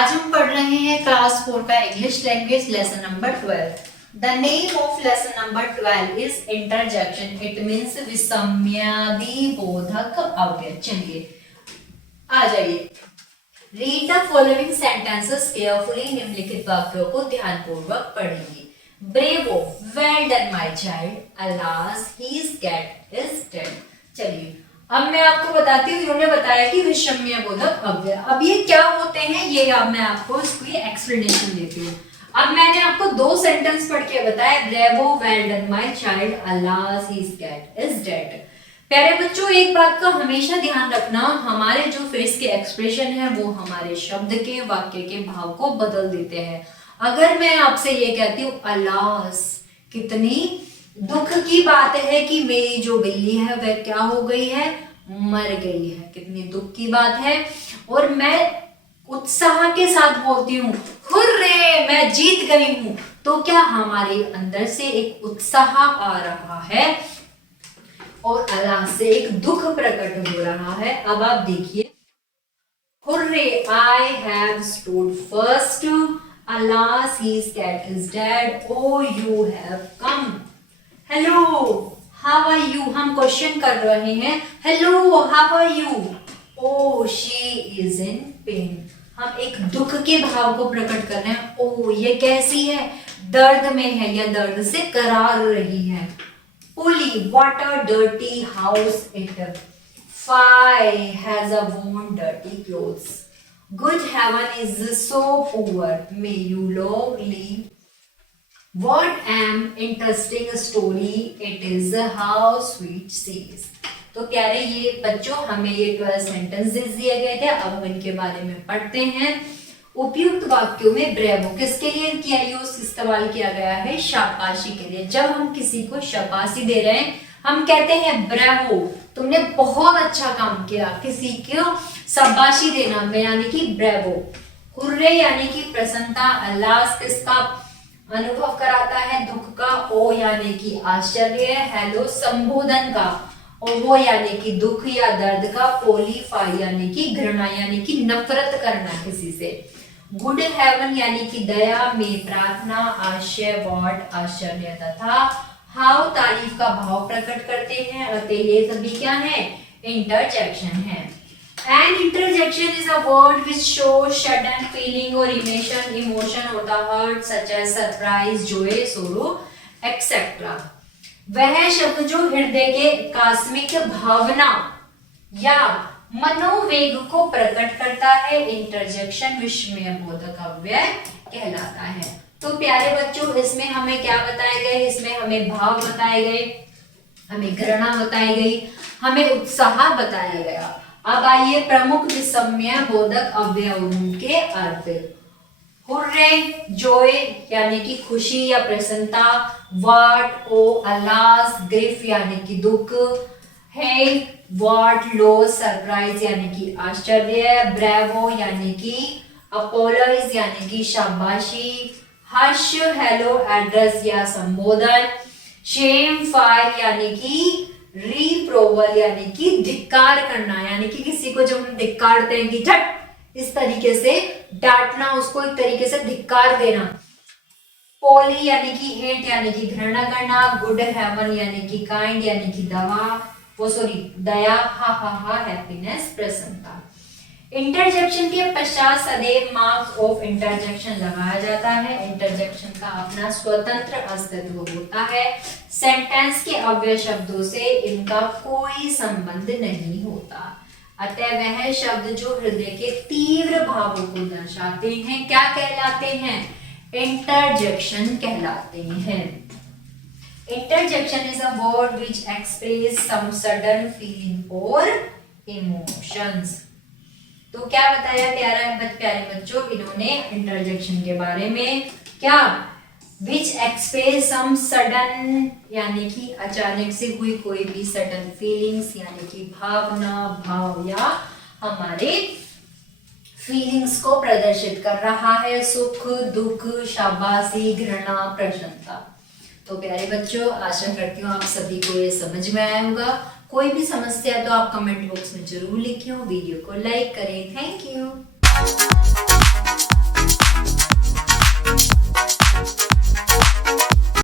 आज हम पढ़ रहे हैं क्लास 4 का English language lesson number 12। The name of lesson number 12 is interjection. It means विषम्यादि बोधक अव्यय। चलिए आ जाइए। Read the following sentences carefully. निम्नलिखित वाक्यों को ध्यानपूर्वक पढ़ेंगे। Bravo, well done my child, alas his cat is dead. चलिए अब मैं आपको बताती हूँ। इन्होंने बताया कि विषम्य बोधक अव्यय। अब ये क्या होते हैं ये अब मैं आपको इसकी एक्सप्लेनेशन देती हूँ। अब मैंने आपको दो सेंटेंस पढ़ के बताया, bravo, well done my child, alas his cat is dead. प्यारे बच्चों, एक बात का हमेशा ध्यान रखना, हमारे जो फेस के एक्सप्रेशन है वो हमारे शब्द के, वाक्य के भाव को बदल देते हैं। अगर मैं आपसे ये कहती हूँ अलास, कितनी दुख की बात है कि मेरी जो बिल्ली है वह क्या हो गई है, मर गई है। कितनी दुख की बात है। और मैं उत्साह के साथ बोलती हूँ हुर्रे, मैं जीत गई हूं, तो क्या हमारे अंदर से एक उत्साह आ रहा है और अलास से एक दुख प्रकट हो रहा है। अब आप देखिए, hurray, I have stood first, alas his cat is dead, oh you have come. Hello, how are you. हम क्वेश्चन कर रहे हैं, hello how are you. Oh she is in pain. हम एक दुख के भाव को प्रकट कर रहे हैं। ओ ये कैसी है, दर्द में है या दर्द से करार रही है। पुली, what a dirty house it. Fie has a worn dirty clothes. Good heaven is so poor. May you long live. What an interesting story it is, how sweet she is. तो प्यारे ये बच्चों, हमें ये 12 सेंटेंसेस दिए गए थे। अब हम इनके बारे में पढ़ते हैं। उपयुक्त वाक्यों में ब्रेवो किसके लिए किया यूज इस्तेमाल किया गया है, शाबाशी के लिए। जब हम किसी को शाबाशी दे रहे हैं हम कहते हैं ब्रेवो, तुमने बहुत अच्छा काम किया। किसी को शाबाशी देना यानी कि ब्रेवो। हुर्रे यानी कि प्रसन्नता। अल्लास किसका अनुभव कराता है, दुख का। ओ यानी कि आश्चर्य। हेलो संबोधन का। और वो यानी कि दुख या दर्द का। पोलीफाई यानी कि घृणा यानी कि नफरत करना किसी से। गुड हेवन यानी कि दया में प्रार्थना। आश्चर्य वॉट आश्चर्य तथा हाउ तारीफ का भाव प्रकट करते हैं। अतः ये सभी क्या है, इंटरजेक्शन है। An interjection is a word which shows sudden feeling or emotion of the heart such as surprise, joy, sorrow, etc. वह शब्द जो हृदय के कास्मिक भावना या मनोवेग को प्रकट करता है, इंटरजेक्शन विषम्य बोधक अव्यय कहलाता है। तो प्यारे बच्चों, इसमें हमें क्या बताए गए, इसमें हमें भाव बताए गए, हमें घृणा बताई गई, हमें उत्साह बताया गया। अब आइए प्रमुख विषम्य बोधक अवयवों के अर्थ। हुर्रे, जॉय यानी कि खुशी या प्रसन्नता। वाट, ओ, अलास, ग्रीफ यानी कि दुख। हे, वाट, लॉस, सरप्राइज यानी कि आश्चर्य। ब्रेवो यानी कि अपोलोइज यानी कि शाबाशी। हर्ष, हेलो, एड्रेस या संबोधन। शेम, फायर यानी कि रिप्रोवल यानी कि धिक्कार करना, यानी कि किसी को जब हम धिक्कारते हैं कि झट, इस तरीके से डांटना, उसको एक तरीके से धिक्कार देना। पोली यानी कि हेट यानी कि घृणा करना। गुड हेवन यानी कि काइंड यानी कि दया। हा हैप्पीनेस, प्रसन्नता। इंटरजेक्शन के पश्चात सदैव मार्क्स ऑफ इंटरजेक्शन लगाया जाता है। इंटरजेक्शन का अपना स्वतंत्र अस्तित्व होता है। सेंटेंस के अव्यय शब्दों से इनका कोई संबंध नहीं होता। अतः वह शब्द जो हृदय के तीव्र भावों को दर्शाते हैं क्या कहलाते हैं, इंटरजेक्शन कहलाते हैं। Interjection is a word which expresses some sudden feeling or emotions. तो क्या बताया प्यारे बच्चों इन्होंने इंटरजेक्शन के बारे में, क्या, which express some sudden यानी कि अचानक से हुई कोई भी sudden feelings यानी कि भावना, भाव या हमारे फीलिंग्स को प्रदर्शित कर रहा है। सुख, दुख, शाबाशी, घृणा, प्रसन्नता। तो प्यारे बच्चों, आशा करती हूँ आप सभी को ये समझ में आया होगा। कोई भी समस्या तो आप कमेंट बॉक्स में जरूर लिखिए। वीडियो को लाइक करें। Thank you.